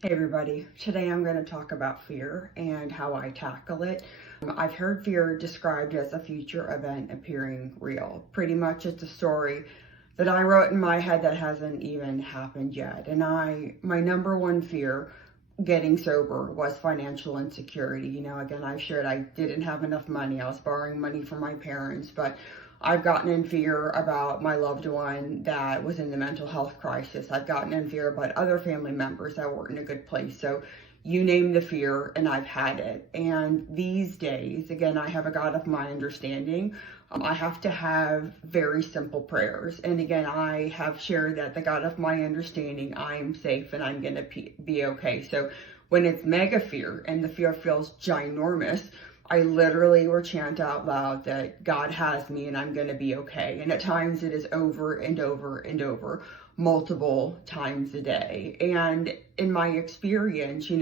Hey everybody, today I'm going to talk about fear and how I tackle it. I've heard fear described as a future event appearing real. Pretty much it's a story that I wrote in my head that hasn't even happened yet. And my number one fear getting sober was financial insecurity. Again, I shared I didn't have enough money. I was borrowing money from my parents, but I've gotten in fear about my loved one that was in the mental health crisis. I've gotten in fear about other family members that weren't in a good place. So you name the fear and I've had it. And these days, again, I have a God of my understanding. I have to have very simple prayers. And again, I have shared that the God of my understanding, I am safe and I'm going to be okay. So when it's mega fear and the fear feels ginormous, I literally will chant out loud that God has me and I'm going to be okay. And at times it is over and over and over, multiple times a day. And in my experience,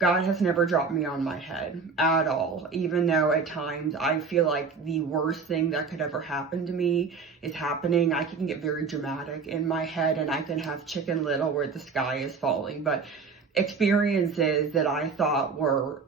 God has never dropped me on my head at all, even though at times I feel like the worst thing that could ever happen to me is happening. I can get very dramatic in my head and I can have Chicken Little where the sky is falling. But experiences that I thought were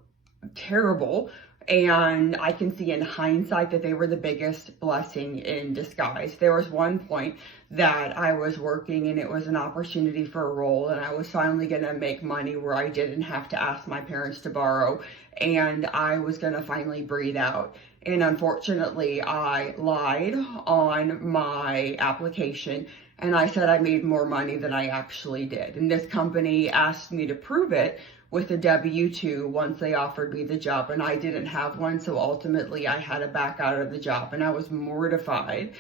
terrible, and I can see in hindsight that they were the biggest blessing in disguise. There was one point that I was working and it was an opportunity for a role, and I was finally going to make money where I didn't have to ask my parents to borrow, and I was going to finally breathe out. And unfortunately, I lied on my application and I said I made more money than I actually did. And this company asked me to prove it with a W-2 once they offered me the job, and I didn't have one. So ultimately I had to back out of the job and I was mortified.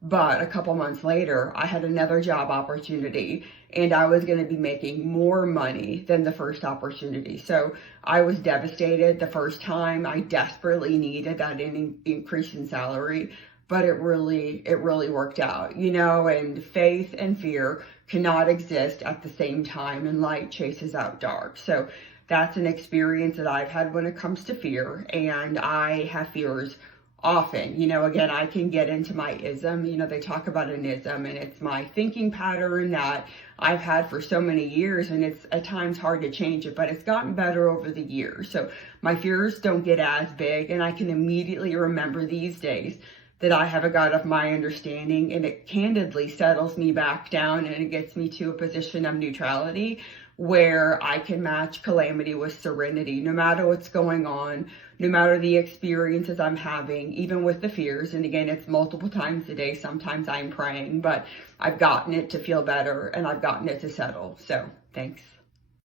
But a couple months later, I had another job opportunity and I was going to be making more money than the first opportunity. So I was devastated the first time. I desperately needed that increase in salary, but it really worked out, and faith and fear cannot exist at the same time, and light chases out dark. So that's an experience that I've had when it comes to fear, and I have fears often. Again, I can get into my ism. They talk about an ism, and it's my thinking pattern that I've had for so many years, and it's at times hard to change it, but it's gotten better over the years. So my fears don't get as big, and I can immediately remember these days that I have a God of my understanding, and it candidly settles me back down and it gets me to a position of neutrality where I can match calamity with serenity, no matter what's going on, no matter the experiences I'm having, even with the fears. And again, it's multiple times a day. Sometimes I'm praying, but I've gotten it to feel better and I've gotten it to settle. So thanks.